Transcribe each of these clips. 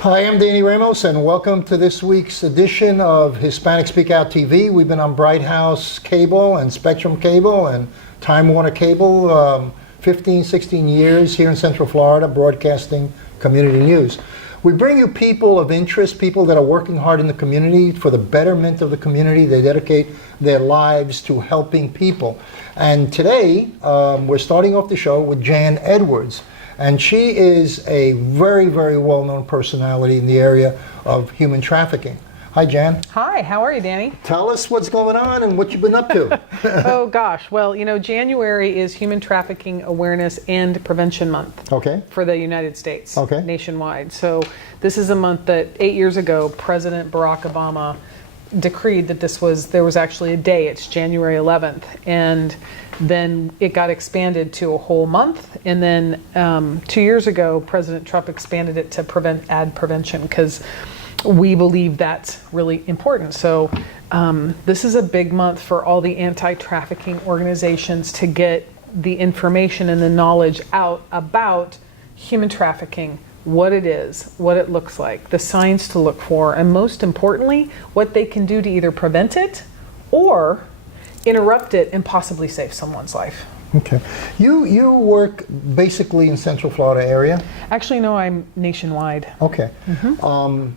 Hi, I'm Danny Ramos, and welcome to this week's edition of Hispanic Speak Out TV. We've been on Bright House Cable and Spectrum Cable and Time Warner Cable, 15, 16 years here in Central Florida, broadcasting community news. We bring you people of interest, people that are working hard in the community for the betterment of the community. They dedicate their lives to helping people. And today, we're starting off the show with Jan Edwards. And she is a very, very well-known personality in the area of human trafficking. Hi, Jan. Hi, how are you, Danny? Tell us what's going on and what you've been up to. Oh, gosh. Well, you know, January is Human Trafficking Awareness and Prevention Month for the United States, nationwide. So this is a month that 8 years ago, President Barack Obama decreed that there was actually a day. It's January 11th. And then it got expanded to a whole month. And then 2 years ago, President Trump expanded it to add prevention, because we believe that's really important. So this is a big month for all the anti-trafficking organizations to get the information and the knowledge out about human trafficking, what it is, what it looks like, the signs to look for, and most importantly, what they can do to either prevent it or interrupt it and possibly save someone's life. Okay. You work basically in Central Florida area? Actually, no, I'm nationwide. Okay. Mm-hmm.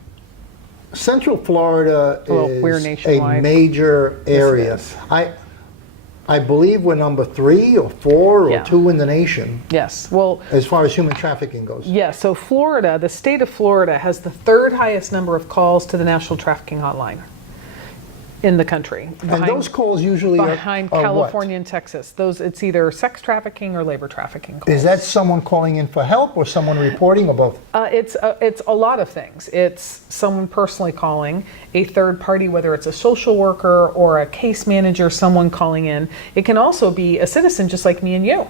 Central Florida is a major area. Yes, I believe we're number 3 or 4 or 2 in the nation. Yes. Well, as far as human trafficking goes. Yeah. So Florida, the state of Florida, has the 3rd highest number of calls to the National Trafficking Hotline in the country. And those calls usually behind California and Texas. It's either sex trafficking or labor trafficking calls. Is that someone calling in for help or someone reporting, or both? It's a lot of things. It's someone personally calling, a third party, whether it's a social worker or a case manager, someone calling in. It can also be a citizen just like me and you,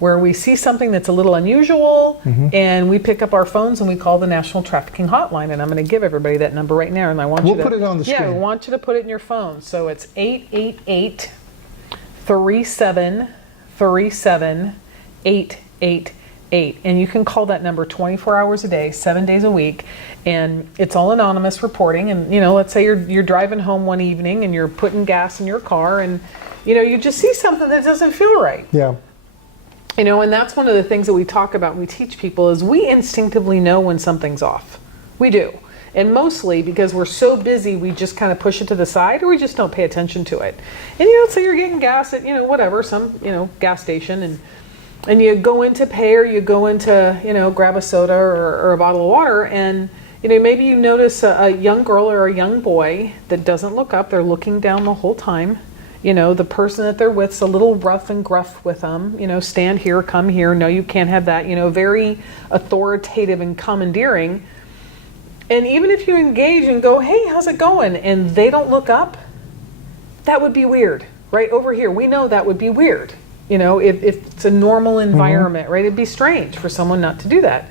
where we see something that's a little unusual, and we pick up our phones and we call the National Trafficking Hotline. And I'm going to give everybody that number right now, and I want you to put it on the screen. Yeah, I want you to put it in your phone. So it's 888-3737-888. And you can call that number 24 hours a day, 7 days a week, and it's all anonymous reporting. And let's say you're driving home one evening and you're putting gas in your car, and you just see something that doesn't feel right. Yeah. And that's one of the things that we talk about and we teach people is we instinctively know when something's off. We do. And mostly because we're so busy, we just kind of push it to the side, or we just don't pay attention to it. And say you're getting gas at, whatever, some, gas station, and you go in to pay, or you go in to, grab a soda or a bottle of water, and, maybe you notice a young girl or a young boy that doesn't look up. They're looking down the whole time. The person that they're with's a little rough and gruff with them, stand here, come here, no, you can't have that, very authoritative and commandeering. And even if you engage and go, hey, how's it going? And they don't look up, that would be weird, right? Over here, we know that would be weird. If it's a normal environment, right? It'd be strange for someone not to do that.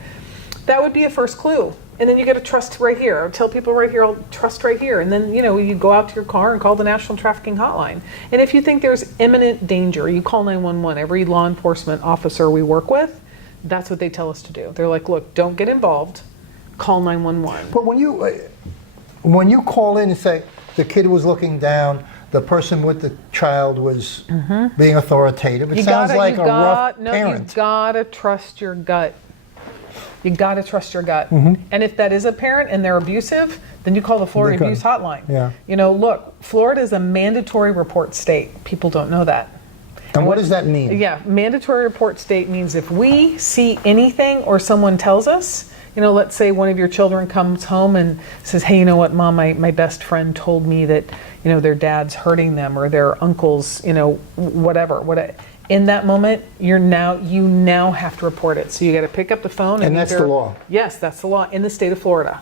That would be a first clue. And then you got to trust right here. I'll tell people right here, I'll trust right here. And then, you go out to your car and call the National Trafficking Hotline. And if you think there's imminent danger, you call 911. Every law enforcement officer we work with, that's what they tell us to do. They're like, look, don't get involved. Call 911. But when you call in and say the kid was looking down, the person with the child was being authoritative, it sounds like a rough parent. You got to trust your gut. You got to trust your gut. And if that is a parent and they're abusive, then you call the Florida Abuse Hotline. Yeah. Look, Florida is a mandatory report state. People don't know that. And what does that mean? Yeah, mandatory report state means if we see anything or someone tells us, let's say one of your children comes home and says, hey, you know what, Mom, my best friend told me that, their dad's hurting them, or their uncle's, whatever. In that moment, you now have to report it. So you got to pick up the phone. And that's the law. Yes, that's the law in the state of Florida.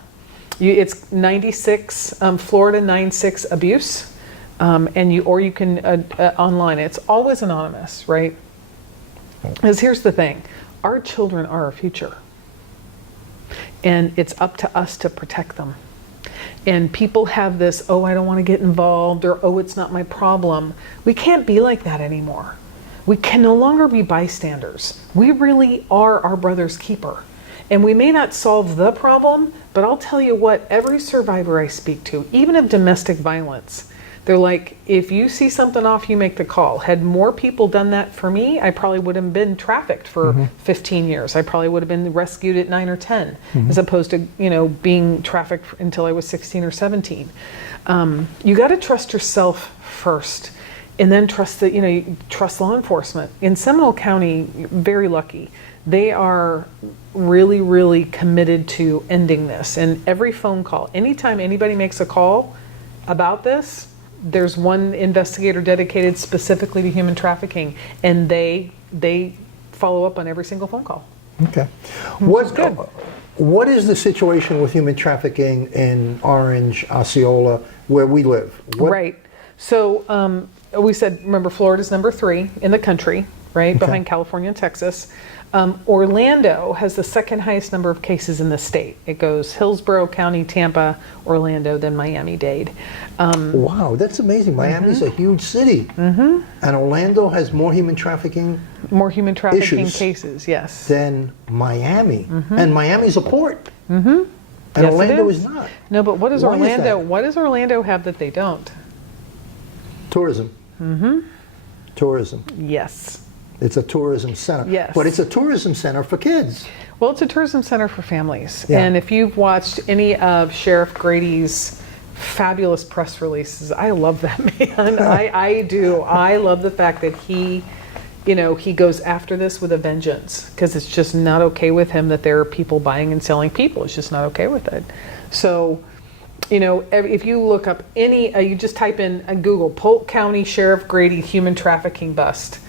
It's 96, Florida 96 abuse, and you can online. It's always anonymous, right? Because here's the thing, our children are our future, and it's up to us to protect them. And people have this, oh, I don't want to get involved, or oh, it's not my problem. We can't be like that anymore. We can no longer be bystanders. We really are our brother's keeper. And we may not solve the problem, but I'll tell you what, every survivor I speak to, even of domestic violence, they're like, if you see something off, you make the call. Had more people done that for me, I probably would have been trafficked for 15 years. I probably would have been rescued at 9 or 10, as opposed to, being trafficked until I was 16 or 17. You got to trust yourself first, and then trust trust law enforcement. In Seminole County, very lucky. They are really, really committed to ending this. And every phone call, anytime anybody makes a call about this, there's one investigator dedicated specifically to human trafficking, and they follow up on every single phone call. Okay. Good. What is the situation with human trafficking in Orange, Osceola, where we live? Right. So we said, remember, Florida's number 3 in the country, right, behind California and Texas. Orlando has the second highest number of cases in the state. It goes Hillsborough County, Tampa, Orlando, then Miami-Dade. Wow, that's amazing. Miami's a huge city. And Orlando has more human trafficking cases, yes. than Miami. And Miami's a port. And Yes, Orlando is not. No, but what does Why is Orlando? that? What does Orlando have that they don't? Tourism. Tourism. Yes. It's a tourism center. Yes. But it's a tourism center for kids. Well, it's a tourism center for families. Yeah. And if you've watched any of Sheriff Grady's fabulous press releases, I love that man. I do. I love the fact that he goes after this with a vengeance, because it's just not okay with him that there are people buying and selling people. It's just not okay with it. So, if you look up you just type in Google, Polk County Sheriff Grady human trafficking bust,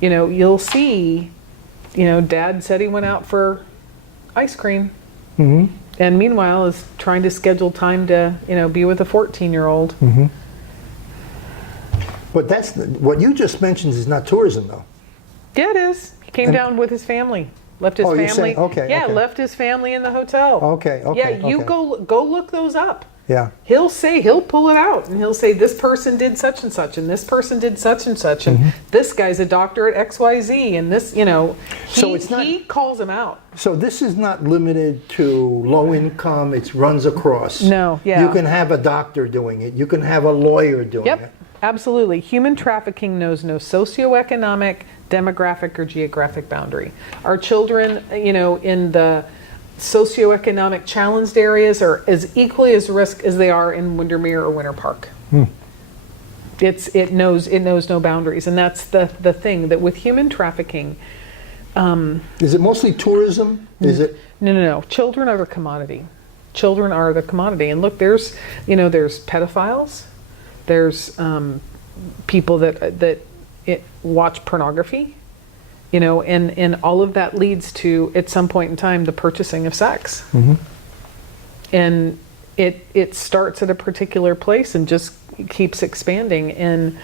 you'll see, Dad said he went out for ice cream. And meanwhile is trying to schedule time to, be with a 14-year-old. But that's what you just mentioned is not tourism, though. Yeah, it is. He came down with his family. Left his Oh, you're family. saying- okay, Yeah, okay. left his family in the hotel. Okay. Yeah, you okay. go look those up. Yeah. He'll pull it out, and he'll say, this person did such and such, and this person did such and such, and this guy's a doctor at XYZ, and this, So it's not- he calls him out. So this is not limited to low income, it runs across. No, yeah. You can have a doctor doing it, you can have a lawyer doing it. Yep, absolutely. Human trafficking knows no socioeconomic, demographic, or geographic boundary. Our children, in the socioeconomic challenged areas are as equally as risk as they are in Windermere or Winter Park. It knows no boundaries, and that's the thing that with human trafficking. Is it mostly tourism? Is it? No. Children are the commodity. Children are the commodity, and look, there's pedophiles, there's people that watch pornography. And all of that leads to, at some point in time, the purchasing of sex. And it starts at a particular place and just keeps expanding. And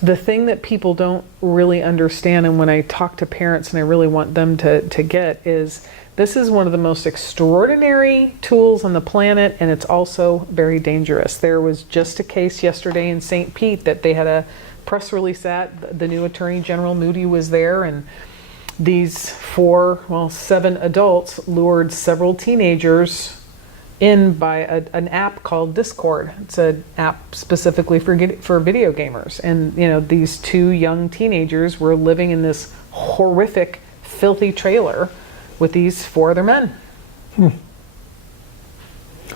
the thing that people don't really understand, and when I talk to parents and I really want them to get, is this is one of the most extraordinary tools on the planet, and it's also very dangerous. There was just a case yesterday in St. Pete that they had a press release at. The new Attorney General Moody was there, and these 7 adults lured several teenagers in by an app called Discord. It's an app specifically for video gamers, and these 2 young teenagers were living in this horrific, filthy trailer with these 4 other men.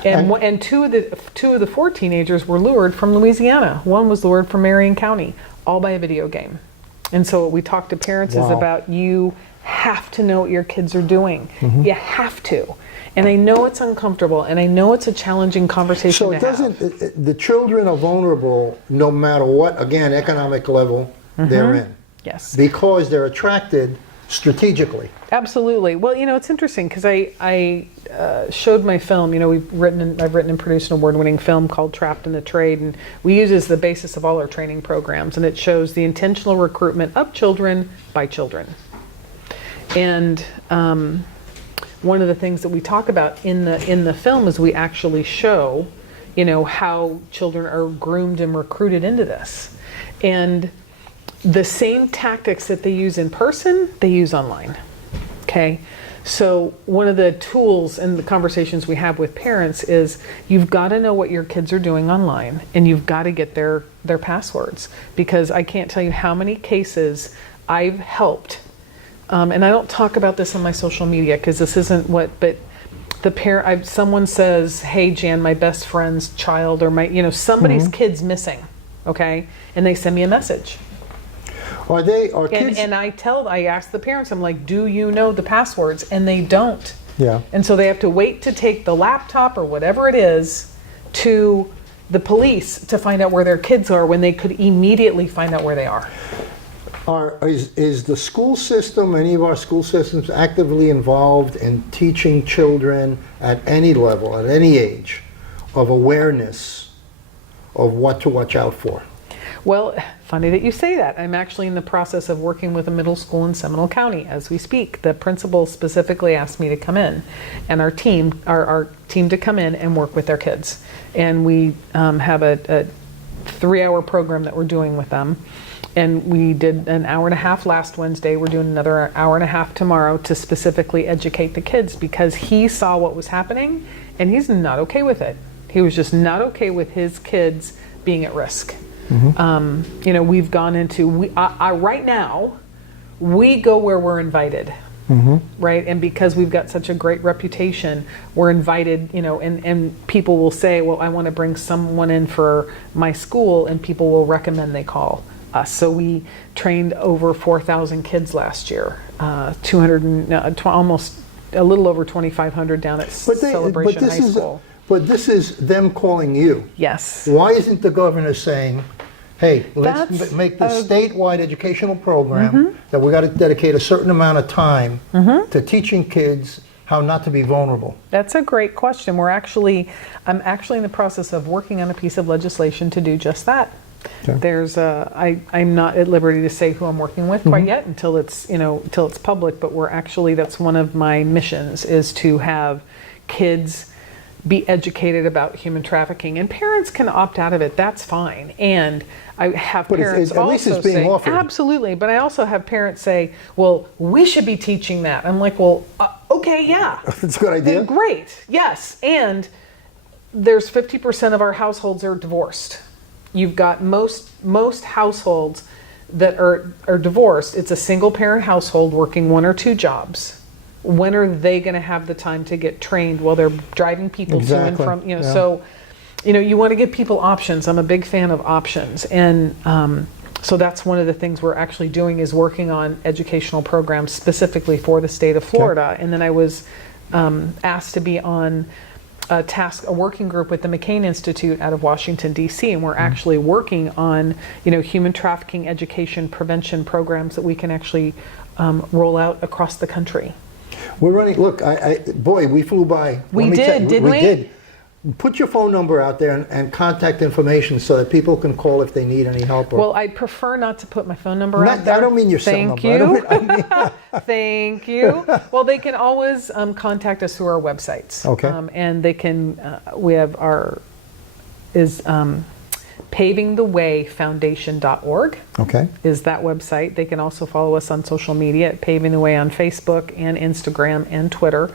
And two of the 4 teenagers were lured from Louisiana. One was lured from Marion County, all by a video game. And so what we talk to parents is about, you have to know what your kids are doing. You have to. And I know it's uncomfortable, and I know it's a challenging conversation to have. The children are vulnerable no matter what, again, economic level they're in. Yes. Because they're attracted strategically. Absolutely. Well, it's interesting because I showed my film. I've written and produced an award-winning film called Trapped in the Trade, and we use it as the basis of all our training programs, and it shows the intentional recruitment of children by children. And one of the things that we talk about in the film is we actually show, how children are groomed and recruited into this, and the same tactics that they use in person, they use online. Okay, So one of the tools and the conversations we have with parents is you've got to know what your kids are doing online, and you've got to get their passwords, because I can't tell you how many cases I've helped. And I don't talk about this on my social media because this isn't but the parent, someone says, "Hey Jan, my best friend's child or my, somebody's kid's missing," okay, and they send me a message. Are kids? And I ask the parents, I'm like, "Do you know the passwords?" And they don't. Yeah. And so they have to wait to take the laptop or whatever it is to the police to find out where their kids are, when they could immediately find out where they are. Is the school system, any of our school systems, actively involved in teaching children at any level, at any age, of awareness of what to watch out for? Well, funny that you say that. I'm actually in the process of working with a middle school in Seminole County as we speak. The principal specifically asked me to come in, and our team to come in and work with their kids. And we have a 3-hour program that we're doing with them. And we did an hour and a half last Wednesday. We're doing another hour and a half tomorrow to specifically educate the kids, because he saw what was happening and he's not okay with it. He was just not okay with his kids being at risk. We've gone into, right now, we go where we're invited, right? And because we've got such a great reputation, we're invited, and people will say, well, I want to bring someone in for my school, and people will recommend they call us. So we trained over 4,000 kids last year, almost a little over 2500 down at Celebration High School. But this is them calling you. Yes. Why isn't the governor saying, hey, let's make this statewide educational program that we got to dedicate a certain amount of time to teaching kids how not to be vulnerable? That's a great question. I'm actually in the process of working on a piece of legislation to do just that. Okay. I'm not at liberty to say who I'm working with quite yet until it's public, but that's one of my missions, is to have kids be educated about human trafficking, and parents can opt out of it. That's fine. And I have parents at least it's being offered. Absolutely. But I also have parents say, well, we should be teaching that. I'm like, well, okay, yeah. That's a good idea. Then great. Yes. And there's 50% of our households are divorced. You've got most households that are divorced. It's a single parent household working 1 or 2 jobs. When are they going to have the time to get trained while they're driving people to and from, So, you want to give people options. I'm a big fan of options. And so that's one of the things we're actually doing, is working on educational programs specifically for the state of Florida. Okay. And then I was asked to be on a working group with the McCain Institute out of Washington, D.C. And we're actually working on, human trafficking education prevention programs that we can actually roll out across the country. We're running. Look, we flew by. We did, didn't we? We did. Put your phone number out there and contact information so that people can call if they need any help. Well, I prefer not to put my phone number out there. I don't mean your cell number. Thank you. Well, they can always contact us through our websites. Okay. And they can. We have pavingthewayfoundation.org. Okay. Is that website. They can also follow us on social media at Paving the Way on Facebook and Instagram and Twitter.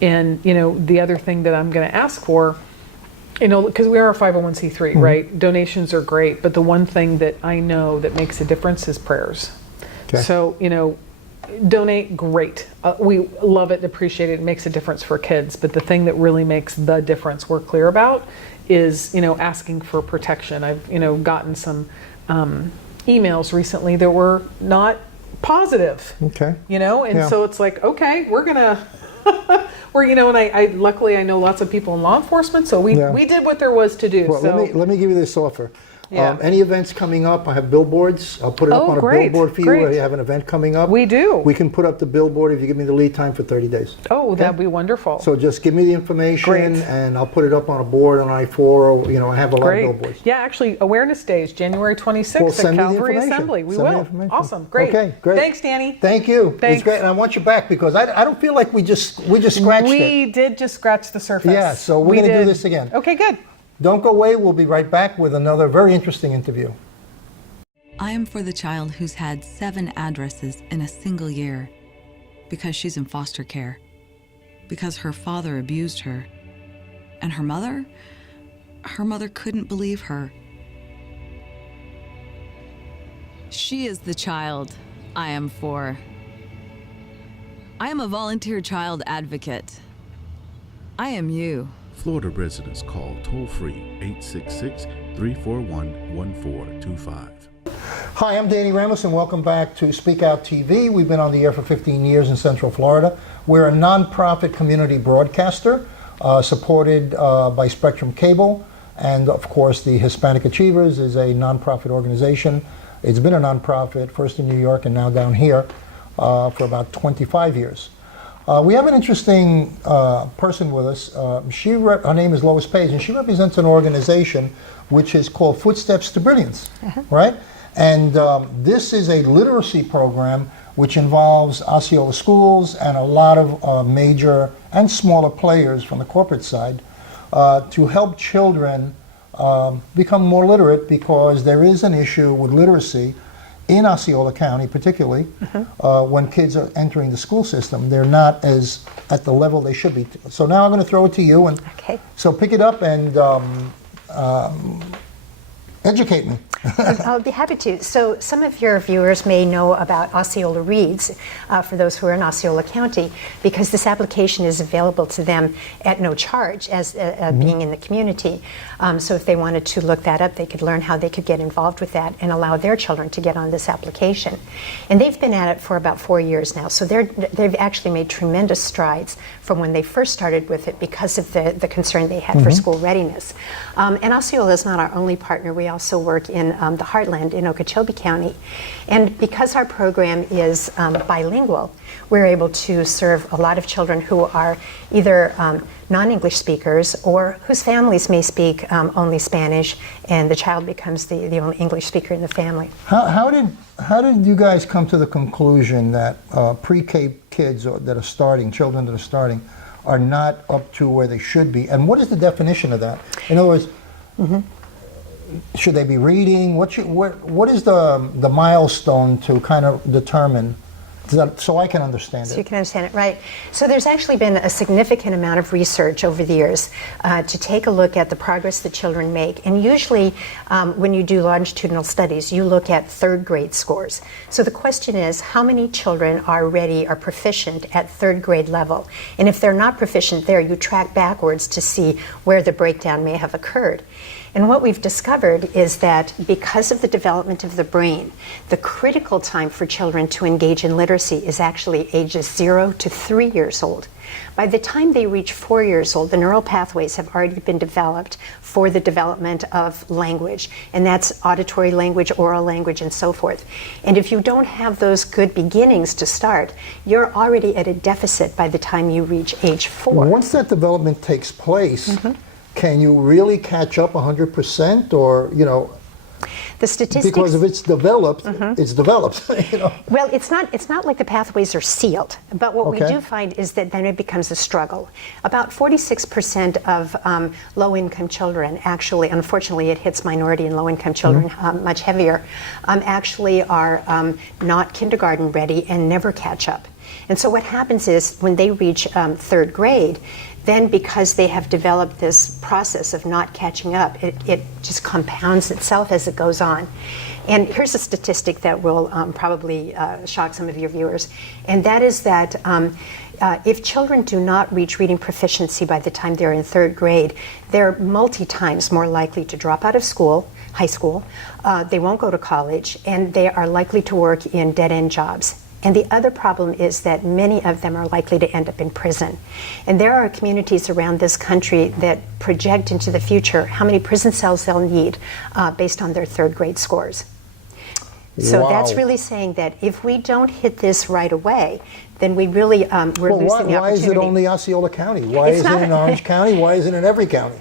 And, the other thing that I'm going to ask for, because we are a 501c3, right? Donations are great, but the one thing that I know that makes a difference is prayers. Okay. So, donate, great. We love it, appreciate it. It makes a difference for kids. But the thing that really makes the difference we're clear about is, asking for protection. I've, gotten some emails recently that were not positive. Okay. So it's like, okay, we're going to... and I luckily I know lots of people in law enforcement, so we did what there was to do. Well, so let me give you this offer. Any events coming up, I have billboards. I'll put it up on a billboard for you. If you have an event coming up, we do. We can put up the billboard if you give me the lead time for 30 days. Oh, okay? That'd be wonderful. So just give me the information, and I'll put it up on a board on I-4. Or, I have a lot of billboards. Yeah, actually, Awareness Day is January 26th at Calvary Assembly. We will. Awesome. Great. Okay, great. Thanks, Danny. Thank you. Thanks. It's great, and I want you back because I don't feel like we just scratched it. We did just scratch the surface. Yeah, so we're going to do this again. Okay, good. Don't go away. We'll be right back with another very interesting interview. I am for the child who's had 7 addresses in a single year. because she's in foster care, because her father abused her. And her mother couldn't believe her. She is the child I am for. I am a volunteer child advocate. I am you. Florida residents call toll-free 866-341-1425. Hi, I'm Danny Ramos, and welcome back to Speak Out TV. We've been on the air for 15 years in Central Florida. We're a nonprofit community broadcaster supported by Spectrum Cable, and of course the Hispanic Achievers is a nonprofit organization. It's been a nonprofit, first in New York and now down here, for about 25 years. We have an interesting person with us. Her name is Lois Page, and she represents an organization which is called Footsteps to Brilliance, right? And this is a literacy program which involves Osceola schools and a lot of major and smaller players from the corporate side to help children become more literate, because there is an issue with literacy in Osceola County, particularly when kids are entering the school system. They're not as at the level they should be. So now I'm going to throw it to you, and so pick it up and educate me. I'll be happy to. So some of your viewers may know about Osceola Reads, for those who are in Osceola County, because this application is available to them at no charge as being in the community. So if they wanted to look that up, they could learn how they could get involved with that and allow their children to get on this application. And they've been at it for about 4 years now. So they've actually made tremendous strides from when they first started with it because of the concern they had for school readiness. And Osceola is not our only partner. We also work in the Heartland in Okeechobee County. And because our program is bilingual, we're able to serve a lot of children who are either non-English speakers or whose families may speak only Spanish, and the child becomes the only English speaker in the family. How did you guys come to the conclusion that pre-K kids that are starting, children that are starting, are not up to where they should be? And what is the definition of that? In other words, should they be reading? What is the milestone to kind of determine, so I can understand it? So you can understand it, right. So there's actually been a significant amount of research over the years to take a look at the progress that children make. And usually when you do longitudinal studies, you look at third grade scores. So the question is, how many children are proficient at third grade level? And if they're not proficient there, you track backwards to see where the breakdown may have occurred. And what we've discovered is that because of the development of the brain, the critical time for children to engage in literacy is actually ages 0 to 3 years old. By the time they reach 4 years old, the neural pathways have already been developed for the development of language, and that's auditory language, oral language, and so forth. And if you don't have those good beginnings to start, you're already at a deficit by the time you reach age 4. Once that development takes place, can you really catch up 100%, or, you know? The statistics, because if it's developed, it's developed. You know? Well, it's not like the pathways are sealed, but what we do find is that then it becomes a struggle. About 46% of low-income children, actually, unfortunately it hits minority and low-income children much heavier, actually are not kindergarten ready and never catch up. And so what happens is when they reach third grade, then because they have developed this process of not catching up, it just compounds itself as it goes on. And here's a statistic that will probably shock some of your viewers, and that is that if children do not reach reading proficiency by the time they're in third grade, they're multi-times more likely to drop out of school, high school, they won't go to college, and they are likely to work in dead-end jobs. And the other problem is that many of them are likely to end up in prison. And there are communities around this country that project into the future how many prison cells they'll need based on their third grade scores. So that's really saying that if we don't hit this right away, then we really, we're losing the opportunity. Why is it only Osceola County? Why isn't it in Orange County? Why isn't it in every county?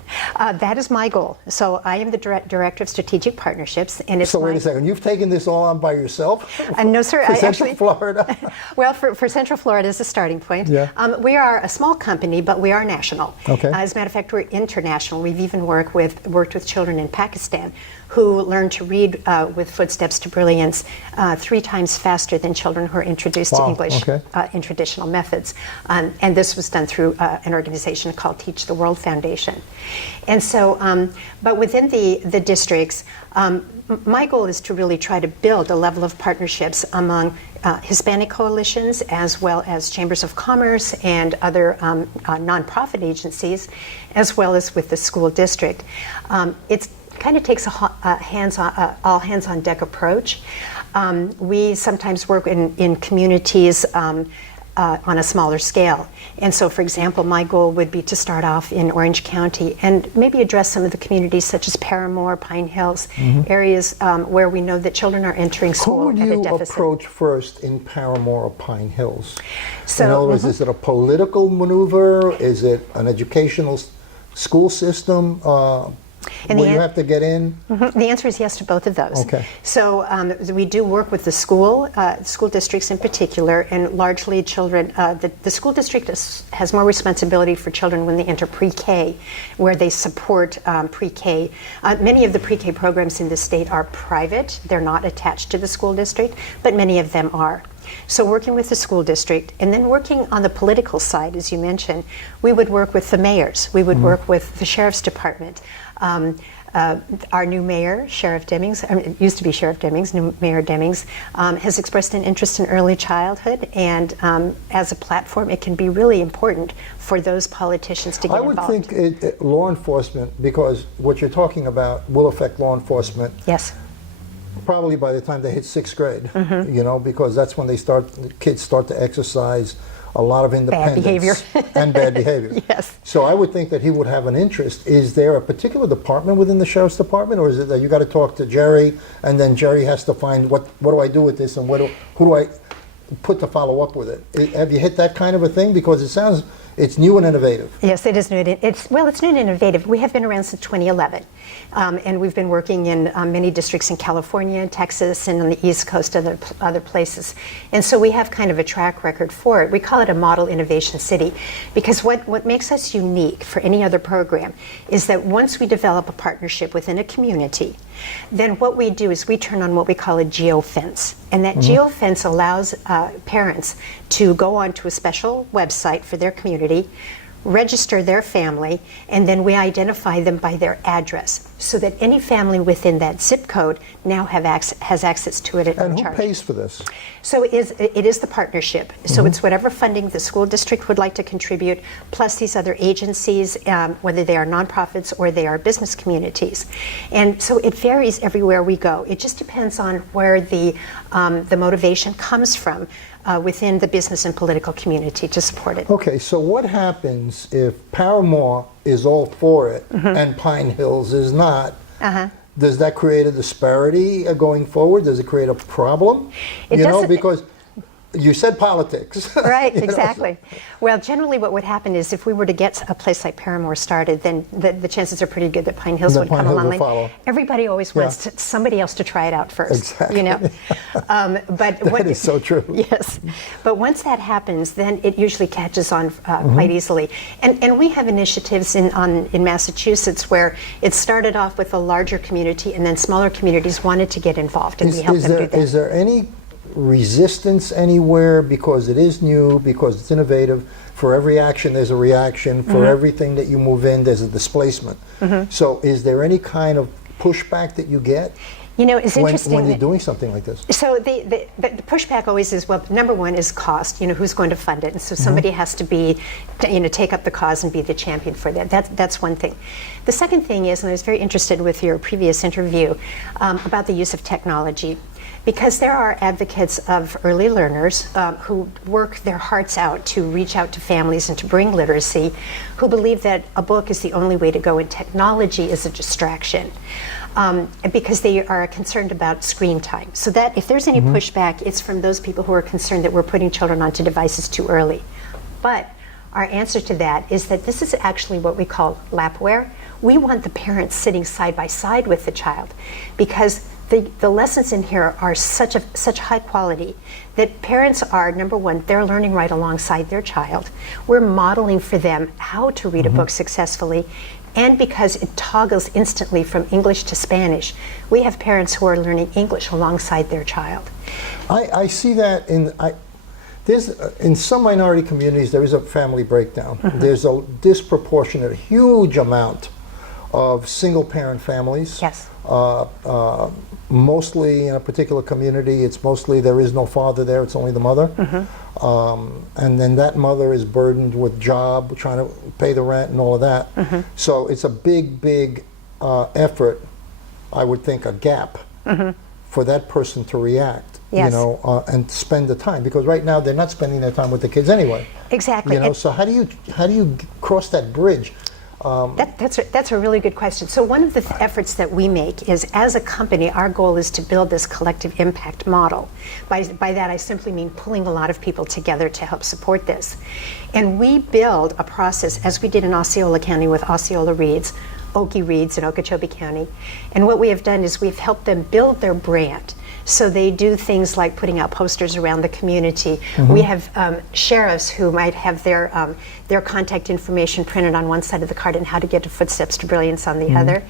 That is my goal. So I am the Director of Strategic Partnerships, and it's So wait a second, you've taken this all on by yourself? No, sir. For I Central actually, Florida? well, for Central Florida is a starting point. Yeah. We are a small company, but we are national. Okay. As a matter of fact, we're international. We've even worked with children in Pakistan who learn to read with footsteps to brilliance 3 times faster than children who are introduced to Wow, English okay. in traditional methods. And this was done through an organization called Teach the World Foundation. And so, but within the districts, my goal is to really try to build a level of partnerships among Hispanic coalitions as well as chambers of commerce and other nonprofit agencies, as well as with the school district. It kind of takes a all hands on deck approach. We sometimes work in communities on a smaller scale. And so, for example, my goal would be to start off in Orange County and maybe address some of the communities such as Paramore, Pine Hills, areas where we know that children are entering Who school would at a you deficit. approach first in Paramore or Pine Hills? So, in other words, is it a political maneuver? Is it an educational school system And where the you an- have to get in? The answer is yes to both of those. Okay. So we do work with the school districts in particular, and largely children. The school district has more responsibility for children when they enter pre-K, where they support pre-K. Many of the pre-K programs in the state are private. They're not attached to the school district, but many of them are. So working with the school district, and then working on the political side, as you mentioned, we would work with the mayors. We would work with the sheriff's department. Our new mayor, Sheriff Demings, it used to be Sheriff Demings, new Mayor Demings, has expressed an interest in early childhood, and as a platform, it can be really important for those politicians to get I would involved. think law enforcement, because what you're talking about will affect law enforcement Yes. probably by the time they hit 6th grade, Mm-hmm. you know, because that's when the kids start to exercise a lot of independence behavior. and bad behavior. Yes. So I would think that he would have an interest. Is there a particular department within the sheriff's department, or is it that you got to talk to Jerry, and then Jerry has to find what do I do with this, and who do I put to follow up with it? Have you hit that kind of a thing? Because it sounds it's new and innovative. Yes, it is new. It's new and innovative. We have been around since 2011, and we've been working in many districts in California, Texas, and on the East Coast, other places. And so we have kind of a track record for it. We call it a model innovation city, because what makes us unique for any other program is that once we develop a partnership within a community, then what we do is we turn on what we call a geofence. And that geofence allows parents to go onto a special website for their community, register their family, and then we identify them by their address, so that any family within that zip code now has access to it at no And who charge. pays for this? So it is the partnership. So it's whatever funding the school district would like to contribute, plus these other agencies, whether they are nonprofits or they are business communities. And so it varies everywhere we go. It just depends on where the motivation comes from within the business and political community to support it. Okay, so what happens if Paramore is all for it and Pine Hills is not? Does that create a disparity going forward? Does it create a problem? It You know, doesn't- because you said politics. Right, You know, exactly. Well, generally what would happen is if we were to get a place like Paramore started, then the chances are pretty good that Pine Hills That would Pine come Hills along. would follow. Everybody always wants somebody else to try it out first. Exactly. You know? But That is so true. Yes. But once that happens, then it usually catches on quite easily. And we have initiatives in Massachusetts where it started off with a larger community, and then smaller communities wanted to get involved, and we helped them do that. Is there any resistance anywhere because it is new, because it's innovative? For every action, there's a reaction. For everything that you move in, there's a displacement. So is there any kind of pushback that you get You know, it's interesting when you're that- doing something like this? So the pushback always is, well, number one is cost. You know, who's going to fund it? And so somebody has to be, take up the cause and be the champion for that. That's one thing. The second thing is, and I was very interested with your previous interview about the use of technology, because there are advocates of early learners who work their hearts out to reach out to families and to bring literacy, who believe that a book is the only way to go and technology is a distraction. Because they are concerned about screen time. So that if there's any pushback, it's from those people who are concerned that we're putting children onto devices too early. But Our answer to that is that this is actually what we call lapware. We want the parents sitting side by side with the child, because the lessons in here are such high quality that parents are, number one, they're learning right alongside their child. We're modeling for them how to read a book successfully, and because it toggles instantly from English to Spanish, we have parents who are learning English alongside their child. I see that in some minority communities there is a family breakdown. There's a disproportionate, huge amount of single-parent families. Yes. Mostly in a particular community, it's mostly there is no father there, it's only the mother. And then that mother is burdened with job, trying to pay the rent and all of that. So it's a big effort, I would think, a gap for that person to react, Yes. and spend the time. Because right now they're not spending their time with the kids anyway. Exactly. So how do you cross that bridge? That's a really good question. So one of the efforts that we make is, as a company, our goal is to build this collective impact model. By that I simply mean pulling a lot of people together to help support this. And we build a process, as we did in Osceola County with Osceola Reads, Okie Reads in Okeechobee County. And what we have done is we've helped them build their brand. So they do things like putting out posters around the community. We have sheriffs who might have their contact information printed on one side of the card and how to get to Footsteps to Brilliance on the other.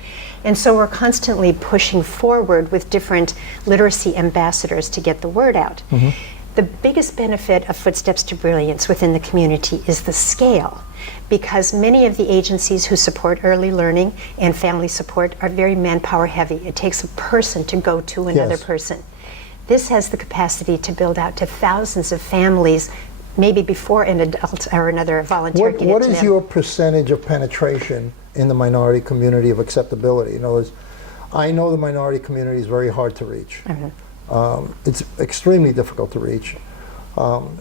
And so we're constantly pushing forward with different literacy ambassadors to get the word out. The biggest benefit of Footsteps to Brilliance within the community is the scale, because many of the agencies who support early learning and family support are very manpower heavy. It takes a person to go to another person. This has the capacity to build out to thousands of families, maybe before an adult or another volunteer can get to them. What is your percentage of penetration in the minority community of acceptability? In other words, I know the minority community is very hard to reach. It's extremely difficult to reach.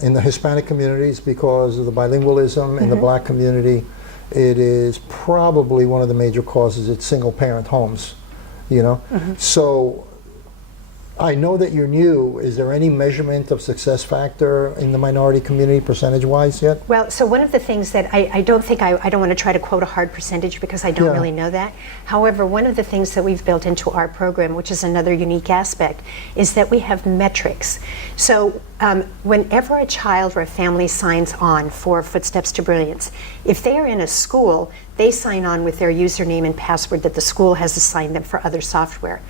In the Hispanic communities, because of the bilingualism, in the black community, it is probably one of the major causes. It's single parent homes, So I know that you're new. Is there any measurement of success factor in the minority community percentage-wise yet? Well, so one of the things that I don't want to try to quote a hard percentage because I don't really know that. However, one of the things that we've built into our program, which is another unique aspect, is that we have metrics. So whenever a child or a family signs on for Footsteps to Brilliance, if they are in a school, they sign on with their username and password that the school has assigned them for other software.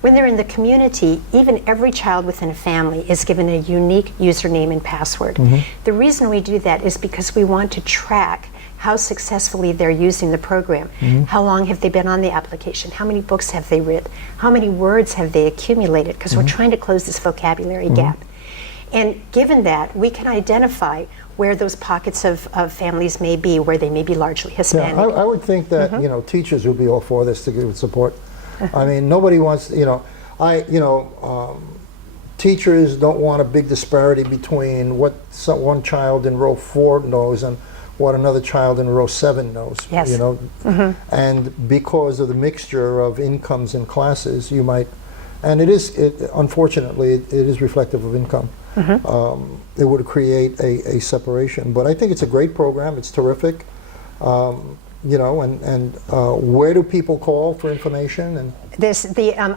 When they're in the community, even every child within a family is given a unique username and password. The reason we do that is because we want to track how successfully they're using the program. How long have they been on the application? How many books have they read? How many words have they accumulated? Because we're trying to close this vocabulary gap. And given that, we can identify where those pockets of families may be, where they may be largely Hispanic. I would think that teachers would be all for this to give support. I mean, nobody wants, teachers don't want a big disparity between what one child in row 4 knows and what another child in row 7 knows. Yes. And because of the mixture of incomes and classes, you might, and unfortunately, it is reflective of income. It would create a separation. But I think it's a great program. It's terrific. Where do people call for information? And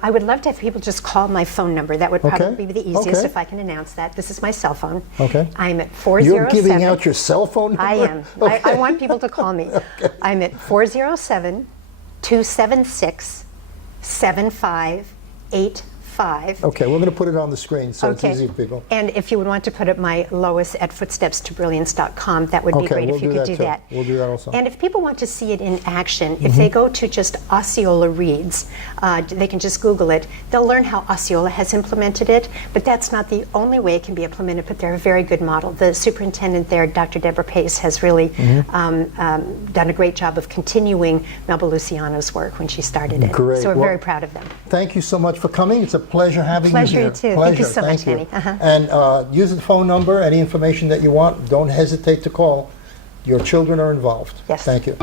I would love to have people just call my phone number. That would probably be the easiest Okay. if I can announce that. This is my cell phone. Okay. I'm at 407. You're giving out your cell phone number? I am. Okay. I want people to call me. I'm at 407-276-7585. Okay, we're going to put it on the screen so it's easy for people. And if you would want to put up my Lois at footstepstobrilliance.com, that would be great if you could do that. We'll do that also. And if people want to see it in action, if they go to just Osceola Reads, they can just Google it. They'll learn how Osceola has implemented it, but that's not the only way it can be implemented, but they're a very good model. The superintendent there, Dr. Deborah Pace, has really done a great job of continuing Melba Luciano's work when she started it. Great. So we're Well, very proud of them. Thank you so much for coming. It's a pleasure having Pleasure, you here. you too. Pleasure. Thank you so much, Manny. And use the phone number, any information that you want. Don't hesitate to call. Your children are involved. Yes. Thank you.